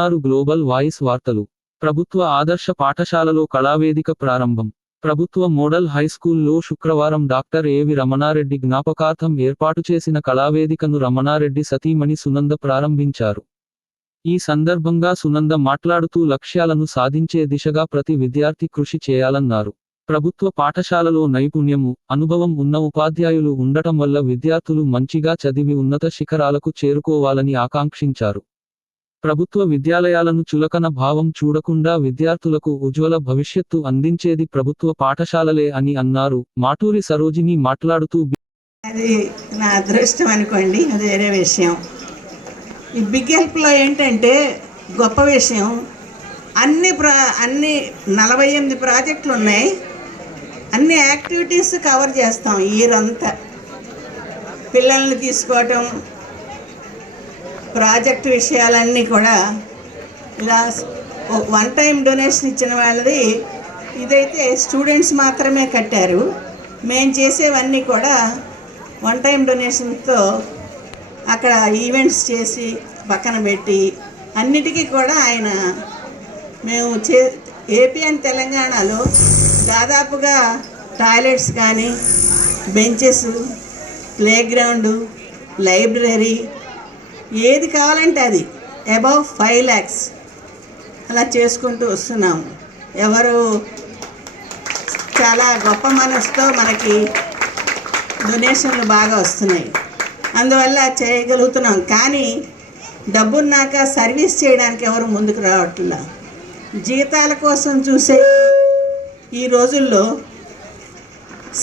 వింటున్నారు global voice వార్తలు. ప్రభుత్వ ఆదర్శ పాఠశాలలో కళావేదిక ప్రారంభం. ప్రభుత్వ మోడల్ హైస్కూల్లో శుక్రవారం డాక్టర్ ఏవి రమణారెడ్డి జ్ఞాపకార్థం ఏర్పాటు చేసిన కళావేదికను రమణారెడ్డి సతీమణి సునంద ప్రారంభించారు. ఈ సందర్భంగా సునంద మాట్లాడుతూ లక్ష్యాలను సాధించే దిశగా ప్రతి విద్యార్థి కృషి చేయాలన్నారు. ప్రభుత్వ పాఠశాలలో నైపుణ్యము, అనుభవం ఉన్న ఉపాధ్యాయులు ఉండటం వల్ల విద్యార్థులు మంచిగా చదివి ఉన్నత శిఖరాలకు చేరుకోవాలని ఆకాంక్షించారు. ప్రభుత్వ విద్యాలయాలను చులకన భావం చూడకుండా విద్యార్థులకు ఉజ్వల భవిష్యత్తు అందించేది ప్రభుత్వ పాఠశాలలే అని అన్నారు. మాటూరి సరోజిని మాట్లాడుతూ అది నా అదృష్టం అనుకోండి, అది వేరే విషయం. ఈ బిగ్ హెల్ప్లో ఏంటంటే గొప్ప విషయం, అన్ని 48 ప్రాజెక్టులు ఉన్నాయి. అన్ని యాక్టివిటీస్ కవర్ చేస్తాం. ఇయర్ అంతా పిల్లల్ని తీసుకోవటం, ప్రాజెక్ట్ విషయాలన్నీ కూడా ఇలా వన్ టైం డొనేషన్ ఇచ్చిన వాళ్ళది ఇదైతే స్టూడెంట్స్ మాత్రమే కట్టారు. మేము చేసేవన్నీ కూడా వన్ టైం డొనేషన్తో అక్కడ ఈవెంట్స్ చేసి పక్కన పెట్టి అన్నిటికీ కూడా ఆయన మేము ఏపీ అండ్ తెలంగాణలో దాదాపుగా టాయిలెట్స్ కానీ, బెంచెస్, ప్లే గ్రౌండు, లైబ్రరీ, ఏది కావాలంటే అది అబౌవ్ 5 lakhs అలా చేసుకుంటూ వస్తున్నాము. ఎవరు చాలా గొప్ప మనసుతో మనకి డొనేషన్లు బాగా వస్తున్నాయి, అందువల్ల చేయగలుగుతున్నాం. కానీ డబ్బున్నాక సర్వీస్ చేయడానికి ఎవరు ముందుకు రావట్లా. జీతాల కోసం చూసే ఈ రోజుల్లో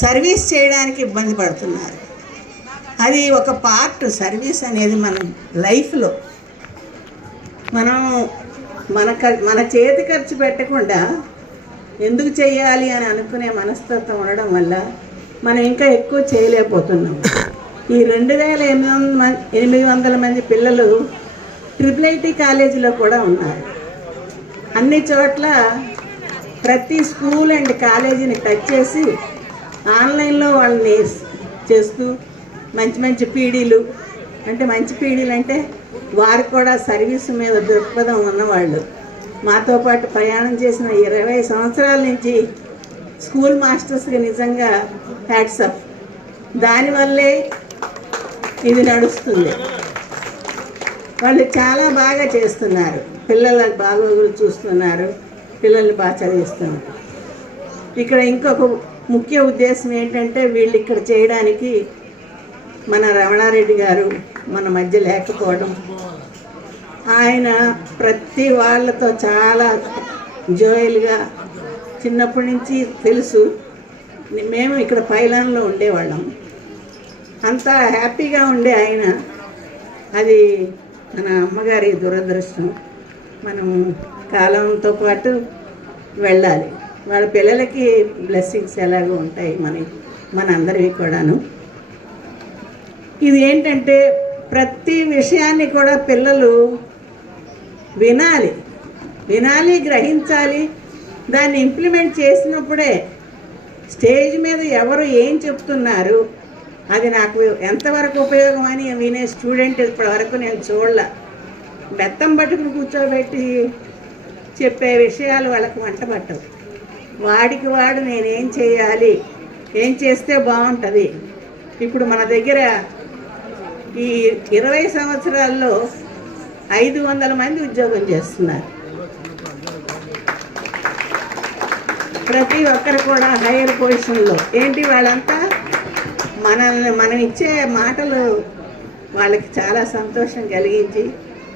సర్వీస్ చేయడానికి ఇబ్బంది పడుతున్నారు. అది ఒక పార్ట్. సర్వీస్ అనేది మన లైఫ్లో మనం మన చేతి ఖర్చు పెట్టకుండా ఎందుకు చేయాలి అని అనుకునే మనస్తత్వం ఉండడం వల్ల మనం ఇంకా ఎక్కువ చేయలేకపోతున్నాం. ఈ 2800 మంది పిల్లలు IIIT కాలేజీలో కూడా ఉన్నారు. అన్ని చోట్ల ప్రతి స్కూల్ అండ్ కాలేజీని టచ్ చేసి ఆన్లైన్లో వాళ్ళని చేస్తూ మంచి పీడీలు అంటే వారు కూడా సర్వీస్ మీద దృక్పథం ఉన్నవాళ్ళు. మాతో పాటు ప్రయాణం చేసిన 20 సంవత్సరాల నుంచి స్కూల్ మాస్టర్స్కి నిజంగా హ్యాట్స్ ఆఫ్. దానివల్లే ఇది నడుస్తుంది. వాళ్ళు చాలా బాగా చేస్తున్నారు, పిల్లల బాగోగులు చూస్తున్నారు, పిల్లల్ని బాగా చదివిస్తున్నారు. ఇక్కడ ఇంకొక ముఖ్య ఉద్దేశం ఏంటంటే వీళ్ళు ఇక్కడ చేయడానికి మన రమణారెడ్డి గారు మన మధ్య లేకపోవడం. ఆయన ప్రతి వాళ్ళతో చాలా జోయల్గా చిన్నప్పటి నుంచి తెలుసు. మేము ఇక్కడ పైలాన్లో ఉండేవాళ్ళం, అంతా హ్యాపీగా ఉండే ఆయన. అది మన అమ్మగారి దురదృష్టం. మనం కాలంతో పాటు వెళ్ళాలి. వాళ్ళ పిల్లలకి బ్లెస్సింగ్స్ ఎలాగో ఉంటాయి మనందరివి కూడాను. ఇది ఏంటంటే ప్రతి విషయాన్ని కూడా పిల్లలు వినాలి, గ్రహించాలి. దాన్ని ఇంప్లిమెంట్ చేసినప్పుడే స్టేజ్ మీద ఎవరు ఏం చెప్తున్నారు, అది నాకు ఎంతవరకు ఉపయోగం అని వినే స్టూడెంట్ ఇప్పటివరకు నేను చూడలే. బెత్తం పట్టుకుని కూర్చోబెట్టి చెప్పే విషయాలు వాళ్ళకి వంట పట్టవు. వాడికి వాడు నేనేం చేయాలి, ఏం చేస్తే బాగుంటుంది. ఇప్పుడు మన దగ్గర ఈ 20 సంవత్సరాల్లో 500 మంది ఉద్యోగం చేస్తున్నారు. ప్రతి ఒక్కరు కూడా హైయర్ పొజిషన్లో. ఏంటి వాళ్ళంతా మనం ఇచ్చే మాటలు వాళ్ళకి చాలా సంతోషం కలిగించి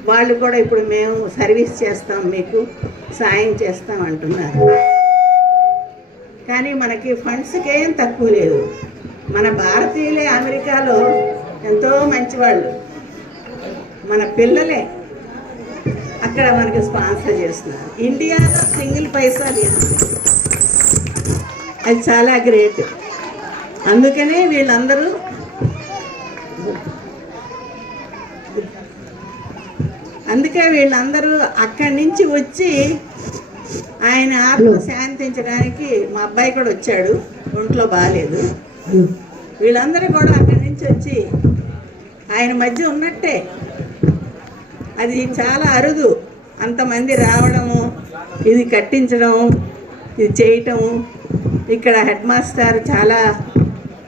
వాళ్ళు కూడా ఇప్పుడు మేము సర్వీస్ చేస్తాం, మీకు సాయం చేస్తాం అంటున్నారు. కానీ మనకి ఫండ్స్కి ఏం తక్కువ లేదు. మన భారతీయులే అమెరికాలో ఎంతో మంచివాళ్ళు, మన పిల్లలే అక్కడ మనకి స్పాన్సర్ చేస్తున్నారు. ఇండియాలో సింగిల్ పైసా లేదు. అది చాలా గ్రేట్. అందుకనే వీళ్ళందరూ అక్కడి నుంచి వచ్చి ఆయన ఆత్మ శాంతించడానికి, మా అబ్బాయి కూడా వచ్చాడు, ఒంట్లో బాగాలేదు. వీళ్ళందరూ కూడా అక్కడి నుంచి వచ్చి ఆయన మధ్య ఉన్నట్టే. అది చాలా అరుదు. అంతమంది రావడము, ఇది కట్టించడము, ఇది చేయటము. ఇక్కడ హెడ్ మాస్టర్ చాలా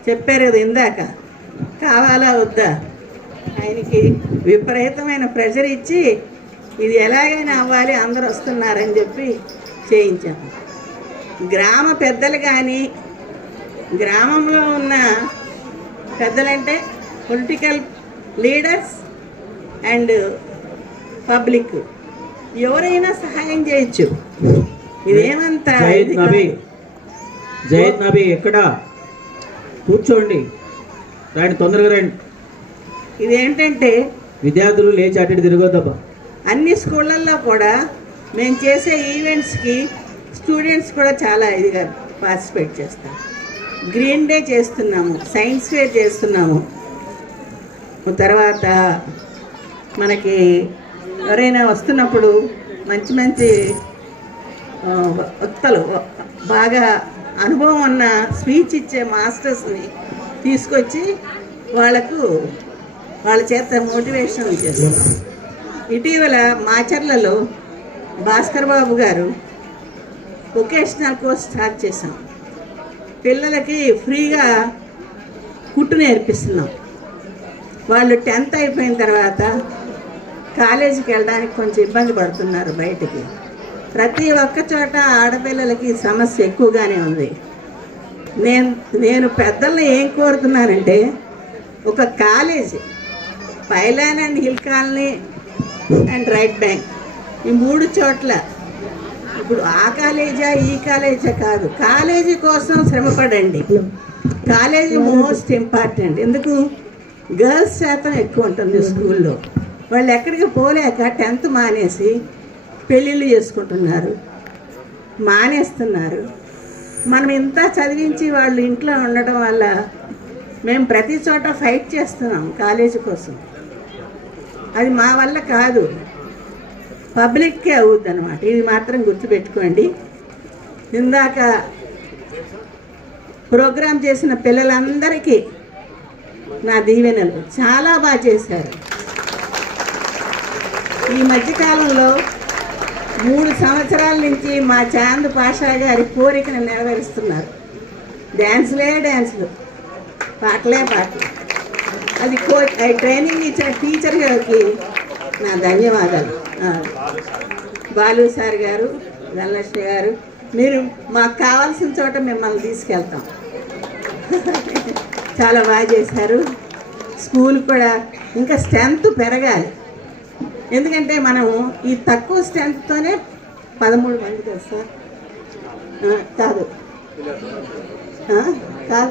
చెప్పారు కదా ఇందాక, కావాలా వద్దా, ఆయనకి విపరీతమైన ప్రెషర్ ఇచ్చి ఇది ఎలాగైనా అవ్వాలి, అందరూ వస్తున్నారని చెప్పి చేయించాము. గ్రామ పెద్దలు కానీ, గ్రామంలో ఉన్న పెద్దలంటే పొలిటికల్ లీడర్స్ అండ్ పబ్లిక్ ఎవరైనా సహాయం చేయొచ్చు. ఇదేమంతా జయద్ నబీ ఎక్కడ కూర్చోండి, రండి తొందరగా రండి. ఇదేంటంటే విద్యార్థులు లేచి అటు ఇటు తిరగొద్దబ్బా. అన్ని స్కూళ్ళల్లో కూడా మేము చేసే ఈవెంట్స్కి స్టూడెంట్స్ కూడా చాలా ఇదిగా పార్టిసిపేట్ చేస్తారు. గ్రీన్ డే చేస్తున్నాము, సైన్స్ ఫేర్ చేస్తున్నాము. తర్వాత మనకి ఎవరైనా వస్తున్నప్పుడు మంచి మంచి వక్తలు, బాగా అనుభవం ఉన్న స్పీచ్ ఇచ్చే మాస్టర్స్ని తీసుకొచ్చి వాళ్ళ చేత మోటివేషన్ చేస్తున్నాం. ఇటీవల మాచర్లలో భాస్కర్ బాబు గారు వొకేషనల్ కోర్స్ స్టార్ట్ చేశాం. పిల్లలకి ఫ్రీగా కుట్టు నేర్పిస్తున్నాం. వాళ్ళు 10th అయిపోయిన తర్వాత కాలేజీకి వెళ్ళడానికి కొంచెం ఇబ్బంది పడుతున్నారు బయటికి. ప్రతి ఒక్క చోట ఆడపిల్లలకి సమస్య ఎక్కువగానే ఉంది. నేను పెద్దల్ని ఏం కోరుతున్నానంటే, ఒక college, pylon and hill colony and right bank, ఈ 3 చోట్ల, ఇప్పుడు ఆ కాలేజా ఈ కాలేజా కాదు, కాలేజీ కోసం శ్రమపడండి. College most important. ఎందుకు? గర్ల్స్ శాతం ఎక్కువ ఉంటుంది స్కూల్లో. వాళ్ళు ఎక్కడికి పోలేక 10th మానేసి పెళ్ళిళ్ళు చేసుకుంటున్నారు, మానేస్తున్నారు. మనం ఇంత చదివించి వాళ్ళు ఇంట్లో ఉండటం వల్ల మేము ప్రతి చోట ఫైట్ చేస్తున్నాం కాలేజీ కోసం. అది మా వల్ల కాదు, పబ్లిక్కే అవుద్ది అనమాట. ఇది మాత్రం గుర్తుపెట్టుకోండి. ఇందాక ప్రోగ్రాం చేసిన పిల్లలందరికీ నా దీవెనలు. చాలా బాగా చేశారు. ఈ మధ్యకాలంలో 3 సంవత్సరాల నుంచి మా చాంద్ పాషా గారి కోరికను నెరవేరుస్తున్నారు. డ్యాన్స్లే డ్యాన్స్లు, పాటలే పాటలు. అది ట్రైనింగ్ ఇచ్చిన టీచర్ గారికి నా ధన్యవాదాలు. బాలు సార్ గారు, ధనలక్ష్మి గారు, మీరు మాకు కావాల్సిన చోట మిమ్మల్ని తీసుకెళ్తాం. చాలా బాగా చేశారు. స్కూల్ కూడా ఇంకా స్ట్రెంత్ పెరగాలి. ఎందుకంటే మనము ఈ తక్కువ స్ట్రెంత్తోనే 13 మంది కదా సార్, కాదు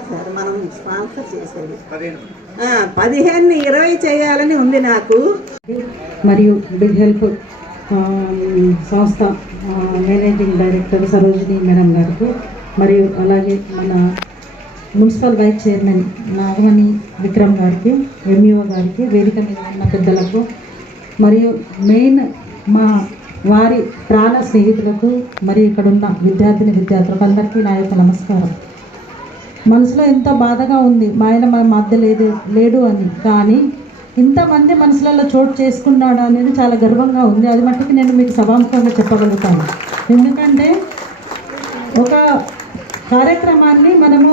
సార్, మనం స్పాన్సర్ చేసేది 15ని 20 చేయాలని ఉంది నాకు. మరియు బిగ్ హెల్ప్ సంస్థ మేనేజింగ్ డైరెక్టర్ సరోజిని మేడం గారికి, మరియు అలాగే మన municipal vice chairman Nagamani Vikram గారికి, ఎంఈఓ గారికి, వేదిక మీద ఉన్న పెద్దలకు, మరియు మెయిన్ మా వారి ప్రాణ స్నేహితులకు, మరియు ఇక్కడ ఉన్న విద్యార్థులకు అందరికీ నా యొక్క నమస్కారం. మనసులో ఎంత బాధగా ఉంది, మా ఆయన మన మధ్య లేడు అని, కానీ ఇంతమంది మనసులలో చోటు చేసుకున్నాడు అనేది చాలా గర్వంగా ఉంది. అది మట్టుకు నేను మీకు సభాముఖంగా చెప్పగలుగుతాను. ఎందుకంటే ఒక కార్యక్రమాన్ని మనము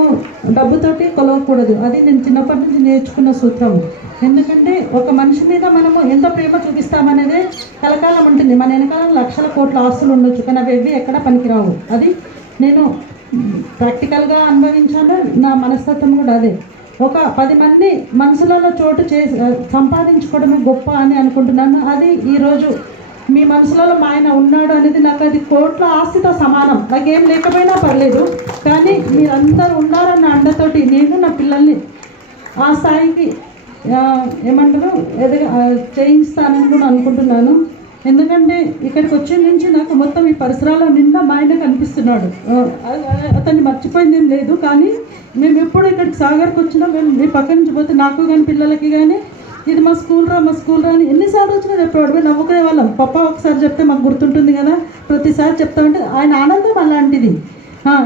డబ్బుతోటి కొలవకూడదు. అది నేను చిన్నప్పటి నుంచి నేర్చుకున్న సూత్రము. ఎందుకంటే ఒక మనిషి మీద మనము ఎంత ప్రేమ చూపిస్తామనేదే కలకాలం ఉంటుంది. మన వెనకాల లక్షల కోట్ల ఆస్తులు ఉండొచ్చు, కానీ అవి ఎక్కడ పనికిరావు. అది నేను ప్రాక్టికల్గా అనుభవించాను. నా మనస్తత్వం కూడా అదే. ఒక 10 మంది మనసులలో చోటు సంపాదించుకోవడమే గొప్ప అని అనుకుంటున్నాను. అది ఈరోజు మీ మనసులలో మా ఆయన ఉన్నాడు అనేది నాకు అది కోట్ల ఆస్తితో సమానం. నాకేం లేకపోయినా పర్లేదు, కానీ మీరందరూ ఉన్నారన్న అండతోటి నేను నా పిల్లల్ని ఆ స్థాయికి ఏమంటారు చేయిస్తానని కూడా అనుకుంటున్నాను. ఎందుకంటే ఇక్కడికి వచ్చిన నుంచి నాకు మొత్తం ఈ పరిసరాల నిండా మా ఆయన కనిపిస్తున్నాడు. అతన్ని మర్చిపోయింది ఏం లేదు, కానీ మేము ఎప్పుడు ఇక్కడికి సాగర్కి వచ్చినా మేము మీ పక్క నుంచి పోతే నాకు కానీ పిల్లలకి కానీ ఇది మా స్కూల్ రా అని ఎన్నిసార్లు వచ్చినా చెప్పేవాడు. మేము నవ్వుకునే వాళ్ళం. పప్ప ఒకసారి చెప్తే మాకు గుర్తుంటుంది కదా, ప్రతిసారి చెప్తామంటే ఆయన ఆనందం అలాంటిది.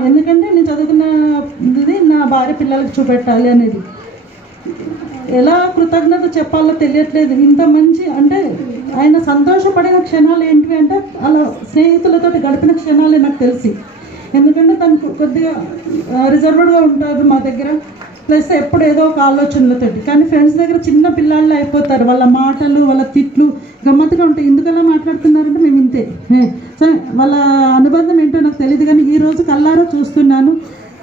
ఎందుకంటే నేను చదువుకున్నది నా భార్య పిల్లలకి చూపెట్టాలి అనేది. ఎలా కృతజ్ఞత చెప్పాలో తెలియట్లేదు. ఇంత మంచి అంటే ఆయన సంతోషపడిన క్షణాలు ఏంటివి అంటే అలా స్నేహితులతో గడిపిన క్షణాలే నాకు తెలిసి. ఎందుకంటే తను కొద్దిగా రిజర్వ్డ్గా ఉంటారు మా దగ్గర, ప్లస్ ఎప్పుడు ఏదో ఒక ఆలోచనలతో. కానీ ఫ్రెండ్స్ దగ్గర చిన్న పిల్లలు అయిపోతారు, వాళ్ళ మాటలు వాళ్ళ తిట్లు గమ్మత్తుగా ఉంటాయి. ఎందుకలా మాట్లాడుతున్నారంటే మేము ఇంతే. సరే, వాళ్ళ అనుబంధం ఏంటో నాకు తెలియదు, కానీ ఈరోజు కల్లారా చూస్తున్నాను.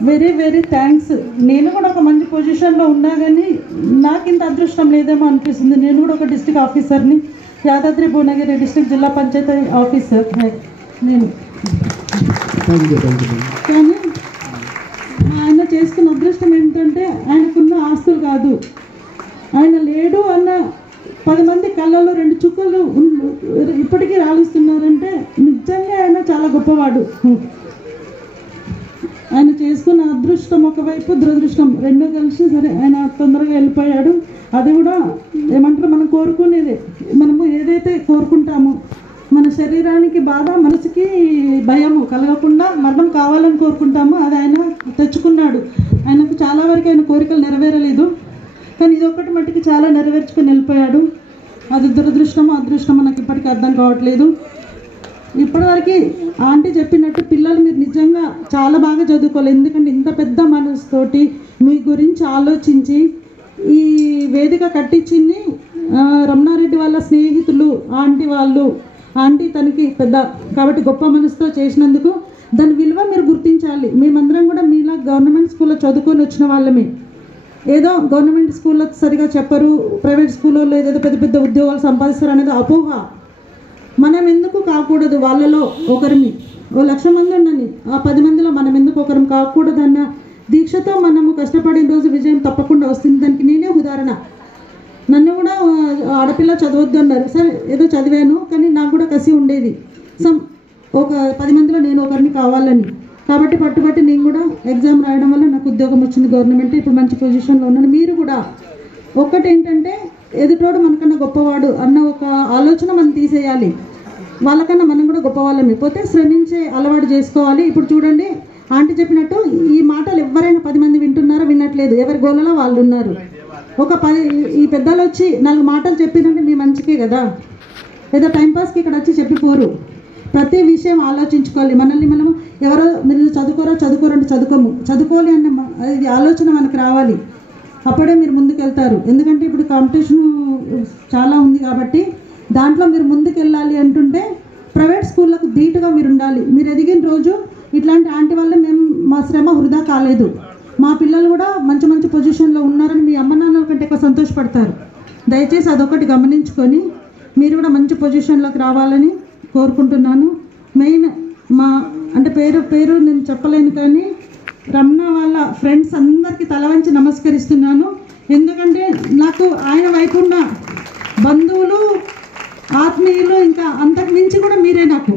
Very very thanks. నేను కూడా ఒక మంచి పొజిషన్లో ఉన్నా కానీ నాకు ఇంత అదృష్టం లేదేమో అనిపిస్తుంది. నేను కూడా ఒక డిస్ట్రిక్ట్ ఆఫీసర్ని, యాదాద్రి భువనగిరి డిస్ట్రిక్ట్ జిల్లా పంచాయతీ ఆఫీసర్ నేను. కానీ ఆయన చేసుకున్న అదృష్టం ఏంటంటే ఆయనకున్న ఆస్తులు కాదు, ఆయన లేడు అన్న 10 మంది కళ్ళలో 2 చుక్కలు ఇప్పటికీ రాలుస్తున్నారంటే నిజంగా ఆయన చాలా గొప్పవాడు. ఆయన చేసుకున్న అదృష్టం ఒకవైపు, దురదృష్టం రెండూ కలిసి సరే ఆయన తొందరగా వెళ్ళిపోయాడు. అది కూడా ఏమంటారు, మనం కోరుకునేదే. మనము ఏదైతే కోరుకుంటామో, మన శరీరానికి బాధ, మనసుకి భయము కలగకుండా మరణం కావాలని కోరుకుంటామో అది ఆయన తెచ్చుకున్నాడు. ఆయనకు చాలా వరకు ఆయన కోరికలు నెరవేరలేదు, కానీ ఇదొక్కటి మట్టికి చాలా నెరవేర్చుకొని వెళ్ళిపోయాడు. అది దురదృష్టమో అదృష్టమో నాకు ఇప్పటికీ అర్థం కావట్లేదు. ఇప్పటివరకు ఆంటీ చెప్పినట్టు పిల్లలు మీరు నిజంగా చాలా బాగా చదువుకోవాలి. ఎందుకంటే ఇంత పెద్ద మనసుతోటి మీ గురించి ఆలోచించి ఈ వేదిక కట్టించింది రమణారెడ్డి వాళ్ళ స్నేహితులు, ఆంటీ వాళ్ళు. ఆంటీ తనకి పెద్ద కాబట్టి గొప్ప మనసుతో చేసినందుకు దాని విలువ మీరు గుర్తించాలి. మేమందరం కూడా మీలా గవర్నమెంట్ స్కూల్లో చదువుకొని వచ్చిన వాళ్ళమే. ఏదో గవర్నమెంట్ స్కూల్లో సరిగా చెప్పరు, ప్రైవేట్ స్కూల్లో ఏదేదో పెద్ద పెద్ద ఉద్యోగాలు సంపాదిస్తారు అనేది అపోహ. మనం ఎందుకు కాకూడదు వాళ్ళలో ఒకరిని? 1,00,000 మంది ఉండని, ఆ 10 మందిలో మనం ఎందుకు ఒకరం కాకూడదు అన్న దీక్షతో మనము కష్టపడిన రోజు విజయం తప్పకుండా వస్తుంది. దానికి నేనే ఉదాహరణ. నన్ను కూడా ఆడపిల్ల చదవద్దు అన్నారు, సరే ఏదో చదివాను, కానీ నాకు కూడా కసి ఉండేది ఒక 10 మందిలో నేను ఒకరిని కావాలని. కాబట్టి పట్టుబట్టి నేను కూడా ఎగ్జామ్ రాయడం వల్ల నాకు ఉద్యోగం వచ్చింది గవర్నమెంట్. ఇప్పుడు మంచి పొజిషన్లో ఉన్నాను. మీరు కూడా ఒక్కటేంటంటే ఎదుటోడు మనకన్నా గొప్పవాడు అన్న ఒక ఆలోచన మనం తీసేయాలి. వాళ్ళకన్నా మనం కూడా గొప్పవాళ్ళని పోతే శ్రమించే అలవాటు చేసుకోవాలి. ఇప్పుడు చూడండి, ఆంటీ చెప్పినట్టు ఈ మాటలు ఎవరైనా 10 మంది వింటున్నారో వినట్లేదు, ఎవరి గోలలో వాళ్ళు ఉన్నారు. ఒక 10 ఈ పెద్దలు వచ్చి 4 మాటలు చెప్పిందంటే మీ మంచికే కదా, ఏదో టైంపాస్కి ఇక్కడ వచ్చి చెప్పిపోరు. ప్రతి విషయం ఆలోచించుకోవాలి. మనల్ని మనము ఎవరో మీరు చదువుకోరంటే చదువుకోవాలి అన్న ఇది ఆలోచన మనకు రావాలి. అప్పుడే మీరు ముందుకు వెళ్తారు. ఎందుకంటే ఇప్పుడు కాంపిటీషన్ చాలా ఉంది కాబట్టి దాంట్లో మీరు ముందుకు వెళ్ళాలి అంటుంటే ప్రైవేట్ స్కూళ్ళకు ధీటుగా మీరు ఉండాలి. మీరు ఎదిగిన రోజు ఇట్లాంటి ఆంటీ వల్ల మేము మా శ్రమ వృధా కాలేదు, మా పిల్లలు కూడా మంచి మంచి పొజిషన్లో ఉన్నారని మీ అమ్మ నాన్నల కంటే ఎక్కువ సంతోషపడతారు. దయచేసి అదొకటి గమనించుకొని మీరు కూడా మంచి పొజిషన్లోకి రావాలని కోరుకుంటున్నాను. మెయిన్ మా అంటే పేరు నేను చెప్పలేను, కానీ రమణ వాళ్ళ ఫ్రెండ్స్ అందరికీ తల వంచి నమస్కరిస్తున్నాను. ఎందుకంటే నాకు ఆయన వైపు ఉన్న బంధువులు, ఆత్మీయులు, ఇంకా అంతకు మించి కూడా మీరే నాకు.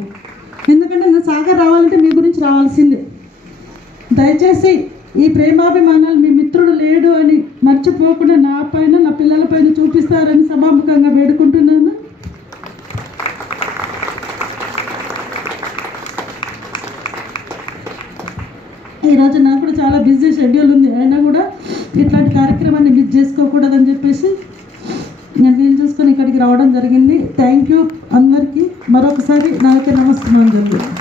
ఎందుకంటే నేను సాగర్ రావాలంటే మీ గురించి రావాల్సిందే. దయచేసి ఈ ప్రేమాభిమానాలు మీ మిత్రుడు లేడు అని మర్చిపోకుండా నా పైన, నా పిల్లల పైన చూపిస్తారని సభాముఖంగా వేడుకుంటున్నాను. ఈరోజు నాకు కూడా చాలా బిజీ షెడ్యూల్ ఉంది, అయినా కూడా ఇట్లాంటి కార్యక్రమాన్ని మిస్ చేసుకోకూడదని చెప్పేసి నేను వీలు చూసుకొని ఇక్కడికి రావడం జరిగింది. థ్యాంక్ యూ అందరికీ. మరొకసారి నాకే నమస్కారం.